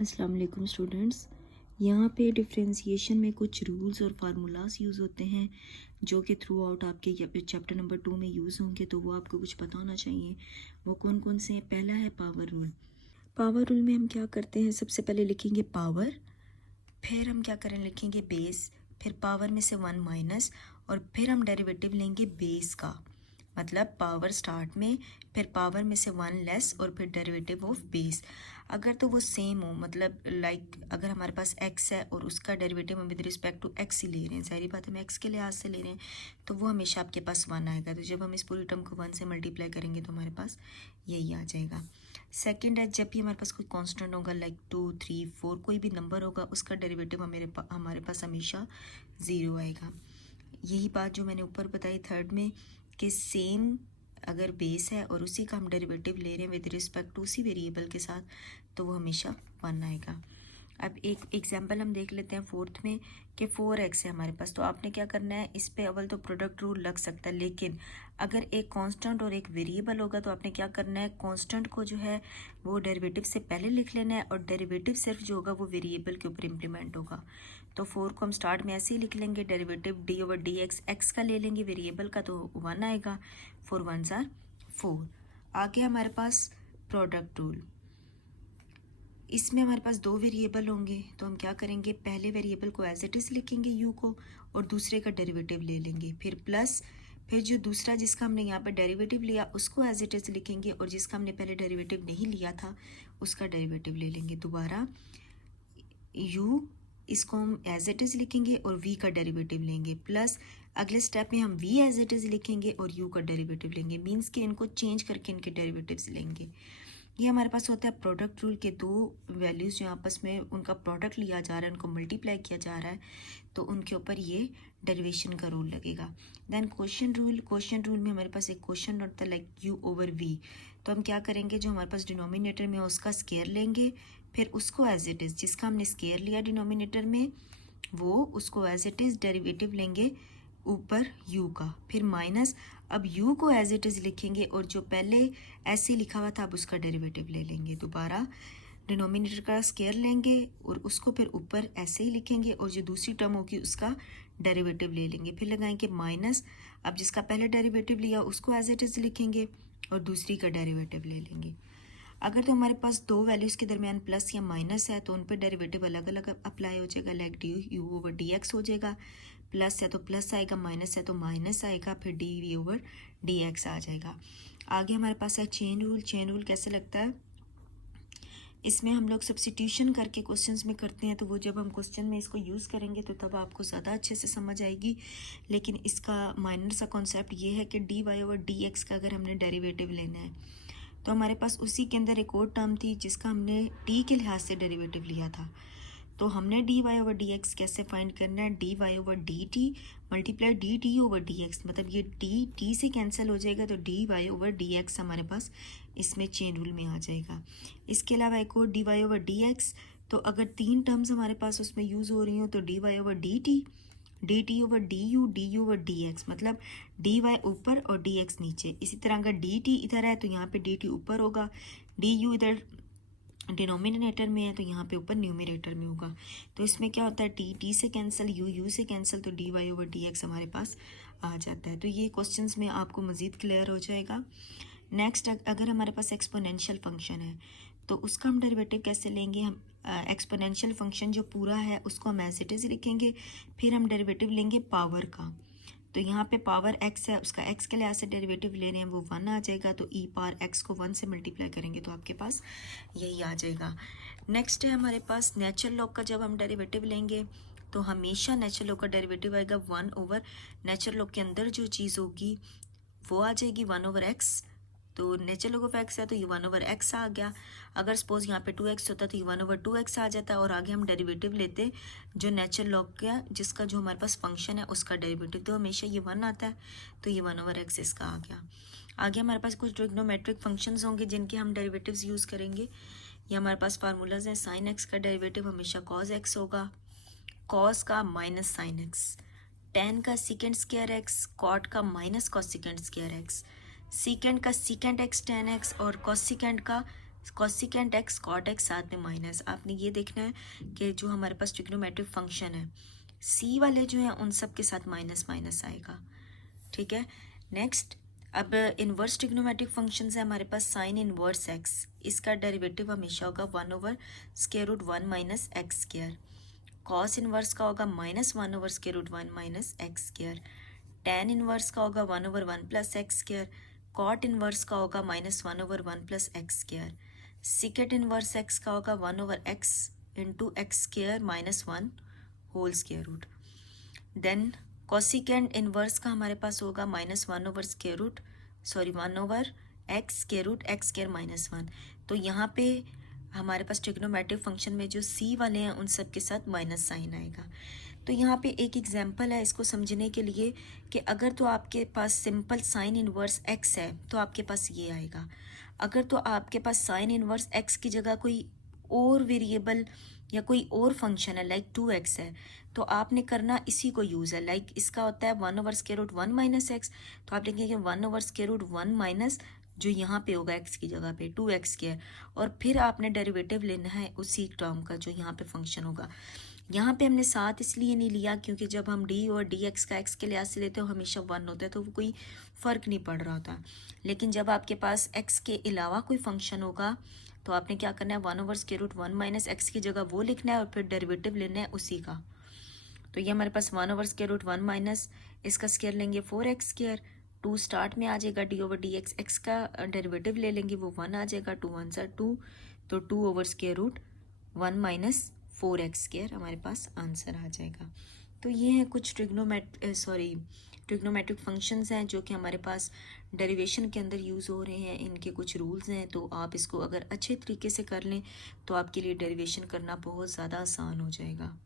अस्सलाम वालेकुम स्टूडेंट्स। यहाँ पे डिफरेंशिएशन में कुछ रूल्स और फार्मूलाज यूज़ होते हैं जो कि थ्रू आउट आपके चैप्टर नंबर 2 में यूज़ होंगे, तो वो आपको कुछ पता होना चाहिए। वो कौन कौन से हैं? पहला है पावर रूल। पावर रूल में हम क्या करते हैं, सबसे पहले लिखेंगे पावर, फिर हम क्या करें, लिखेंगे बेस, फिर पावर में से 1 माइनस, और फिर हम डेरिवेटिव लेंगे बेस का, मतलब पावर स्टार्ट में, फिर पावर में से 1 लेस, और फिर डेरिवेटिव ऑफ बेस। अगर तो वो सेम हो, मतलब अगर हमारे पास x है और उसका डेरिवेटिव हम विद रिस्पेक्ट टू x ही ले रहे हैं, सारी बात हम x के लिहाज से ले रहे हैं, तो वो हमेशा आपके पास 1 आएगा। तो जब हम इस पूरी टर्म को 1 से मल्टीप्लाई करेंगे तो हमारे पास यही आ जाएगा। सेकंड है, जब भी हमारे पास कोई कांस्टेंट होगा, लाइक 2, 3, 4, कोई भी नंबर होगा, उसका डेरिवेटिव हमारे पास हमेशा 0 आएगा। यही बात जो मैंने ऊपर बताई थर्ड में, कि सेम अगर बेस है और उसी का हम डेरिवेटिव ले रहे हैं विद रिस्पेक्ट टू उसी वेरिएबल के साथ, तो वो हमेशा 1 आएगा। अब एक एग्जांपल हम देख लेते हैं फोर्थ में, कि 4x है हमारे पास। तो आपने क्या करना है, इस पे अव्वल तो प्रोडक्ट रूल लग सकता है, लेकिन अगर एक कांस्टेंट और एक वेरिएबल होगा तो आपने क्या करना है, कांस्टेंट को जो है वो डेरिवेटिव से पहले लिख लेना है, और डेरिवेटिव सिर्फ जो होगा वो वेरिएबल के ऊपर इम्प्लीमेंट होगा। तो 4 को हम स्टार्ट में ऐसे ही लिख लेंगे, डेरिवेटिव d/dx x का ले लेंगे वेरिएबल का, तो 1 आएगा। 4 1s are 4। आगे हमारे पास प्रोडक्ट रूल। इसमें हमारे पास 2 वेरिएबल होंगे, तो हम क्या करेंगे, पहले वेरिएबल को एज इट इज़ लिखेंगे u को, और दूसरे का डेरिवेटिव ले लेंगे, फिर प्लस, फिर जो दूसरा जिसका हमने यहाँ पर डेरिवेटिव लिया उसको एज इट इज़ लिखेंगे, और जिसका हमने पहले डेरिवेटिव नहीं लिया था उसका डेरिवेटिव ले लेंगे। दोबारा u, इसको हम एज इट इज़ लिखेंगे और v का डेरिवेटिव लेंगे, प्लस अगले स्टेप में हम v एज इट इज़ लिखेंगे और u का डेरिवेटिव लेंगे, मीन्स कि इनको चेंज करके इनके डेरिवेटिव्स लेंगे। ये हमारे पास होता है प्रोडक्ट रूल के 2 वैल्यूज़ जो आपस में उनका प्रोडक्ट लिया जा रहा है, उनको मल्टीप्लाई किया जा रहा है, तो उनके ऊपर ये डेरिवेशन का रूल लगेगा। Then question rule. Question rule में हमारे पास एक क्वेश्चन होता है लाइक u/v। तो हम क्या करेंगे, जो हमारे पास डिनोमिनेटर में है उसका स्केयर लेंगे, फिर उसको एज इट इज़, जिसका हमने स्केयर लिया डिनोमिनेटर में, वो उसको एज इट इज़ डेरिवेटिव लेंगे ऊपर u का, फिर माइनस, अब u को एज इट इज़ लिखेंगे, और जो पहले ऐसे लिखा हुआ था अब उसका डेरिवेटिव ले लेंगे। दोबारा डिनोमिनेटर का स्केयर लेंगे और उसको फिर ऊपर ऐसे ही लिखेंगे, और जो दूसरी टर्म होगी उसका डेरिवेटिव ले लेंगे, फिर लगाएंगे माइनस, अब जिसका पहले डेरिवेटिव लिया उसको एज इट इज़ लिखेंगे और दूसरी का डेरिवेटिव ले लेंगे। अगर तो हमारे पास 2 वैल्यूज़ के दरमियान प्लस या माइनस है तो उन पर डेरिवेटिव अलग अलग अप्लाई हो जाएगा, लाइक du/dx हो जाएगा, प्लस है तो प्लस आएगा, माइनस है तो माइनस आएगा, फिर dv/dx आ जाएगा। आगे हमारे पास है चेन रूल। चेन रूल कैसे लगता है, इसमें हम लोग सब्स्टिट्यूशन करके क्वेश्चंस में करते हैं, तो वो जब हम क्वेश्चन में इसको यूज़ करेंगे तो तब आपको ज़्यादा अच्छे से समझ आएगी। लेकिन इसका माइनर सा कॉन्सेप्ट ये है कि dy/dx का अगर हमने डेरिवेटिव लेना है तो हमारे पास उसी के अंदर एक और टर्म थी जिसका हमने t के लिहाज से डेरिवेटिव लिया था। तो हमने dy/dx कैसे फाइंड करना है, dy/dt मल्टीप्लाई dt/dx, मतलब ये t से कैंसिल हो जाएगा, तो dy/dx हमारे पास इसमें चेन रूल में आ जाएगा। इसके अलावा एक और dy/dx, तो अगर 3 टर्म्स हमारे पास उसमें यूज़ हो रही हो तो dy/dt, dt/du, du/dx, मतलब dy ऊपर और dx नीचे। इसी तरह अगर dt इधर है तो यहाँ पे dt ऊपर होगा, du इधर डिनोमिनेटर में है तो यहाँ पे ऊपर न्यूमरेटर में होगा। तो इसमें क्या होता है, t से कैंसिल, u से कैंसिल, तो dy/dx हमारे पास आ जाता है। तो ये क्वेश्चंस में आपको मज़ीद क्लियर हो जाएगा। नेक्स्ट, अगर हमारे पास एक्सपोनेंशियल फंक्शन है तो उसका हम डेरिवेटिव कैसे लेंगे, हम एक्सपोनेंशियल फंक्शन जो पूरा है उसको हम एज इट इज़ लिखेंगे, फिर हम डेरिवेटिव लेंगे पावर का। तो यहाँ पे पावर x है, उसका x के लिहाज से डेरिवेटिव ले रहे हैं, वो 1 आ जाएगा, तो e पावर x को 1 से मल्टीप्लाई करेंगे तो आपके पास यही आ जाएगा। नेक्स्ट है हमारे पास नेचुरल लॉग का, जब हम डेरिवेटिव लेंगे तो हमेशा नेचुरल लॉग का डेरिवेटिव आएगा 1/, नेचुरल लॉग के अंदर जो चीज़ होगी वो आ जाएगी 1/x। तो नेचुरल लॉग ऑफ x है तो ये 1/x आ गया। अगर सपोज यहाँ पे 2x होता तो ये 1/2x आ जाता है, और आगे हम डेरिवेटिव लेते जो नेचुरल लॉग का, जिसका जो हमारे पास फंक्शन है उसका डेरिवेटिव, तो हमेशा ये 1 आता है, तो ये 1/x इसका आ गया। आगे हमारे पास कुछ ट्रिग्नोमेट्रिक फंक्शंस होंगे जिनके हम डेरिवेटिव्स यूज़ करेंगे। ये हमारे पास फार्मूलाज हैं। साइन x का डेरिवेटिव हमेशा कॉस x होगा, कॉस का माइनस साइन x, टेन का सीकेंड स्क्वायर x, कॉट का minus cos secant square x, सीकेंड का सीकेंड x टेन x, और कॉस सीकेंड का कॉसिकेंट एक्स कॉट एक्स साथ में माइनस। आपने ये देखना है कि जो हमारे पास ट्रिग्नोमेट्रिक फंक्शन है सी वाले जो हैं उन सब के साथ माइनस माइनस आएगा, ठीक है। नेक्स्ट, अब इन्वर्स ट्रिग्नोमेट्रिक फंक्शन है हमारे पास साइन इनवर्स एक्स, इसका डेरिवेटिव हमेशा होगा 1/√1 minus x square. Cos inverse का होगा -1/√1 minus x square. Tan inverse का होगा 1/1 plus x square. Cot inverse का होगा -1/1 plus x square. Secant inverse x का होगा 1/x into x square -1 whole square root. Then cosecant inverse का हमारे पास होगा -1/x square root x square -1। तो यहाँ पे हमारे पास ट्रिग्नोमेट्रिक फंक्शन में जो सी वाले हैं उन सब के साथ माइनस साइन आएगा। तो यहाँ पे एक एग्जांपल है इसको समझने के लिए कि अगर तो आपके पास सिंपल साइन इनवर्स एक्स है तो आपके पास ये आएगा। अगर तो आपके पास साइन इनवर्स एक्स की जगह कोई और वेरिएबल या कोई और फंक्शन है लाइक 2x है तो आपने करना इसी को यूज़ है। लाइक इसका होता है 1/√1 माइनस एक्स, तो आप लिखेंगे 1/√1 माइनस जो यहाँ पे होगा x की जगह पे 2x के है, और फिर आपने डेरिवेटिव लेना है उसी टर्म का जो यहाँ पे फंक्शन होगा। यहाँ पे हमने साथ इसलिए नहीं लिया क्योंकि जब हम d और dx का x के लिहाज से लेते हो हमेशा 1 होता है तो वो कोई फ़र्क नहीं पड़ रहा होता। लेकिन जब आपके पास x के अलावा कोई फंक्शन होगा तो आपने क्या करना है 1/√1 माइनस एक्स की जगह वो लिखना है और फिर डेरिवेटिव लेना है उसी का। तो ये हमारे पास 1/√1 माइनस इसका स्क्वायर लेंगे 4x स्क्वायर, 2 स्टार्ट में आ जाएगा d/dx, x का डेरिवेटिव ले लेंगे वो 1 आ जाएगा, 2 1 सा 2, तो 2/√1 माइनस 4x स्क्वायर हमारे पास आंसर आ जाएगा। तो ये हैं कुछ ट्रिग्नोमेट्रिक फंक्शंस हैं जो कि हमारे पास डेरिवेशन के अंदर यूज़ हो रहे हैं। इनके कुछ रूल्स हैं, तो आप इसको अगर अच्छे तरीके से कर लें तो आपके लिए डेरिवेशन करना बहुत ज़्यादा आसान हो जाएगा।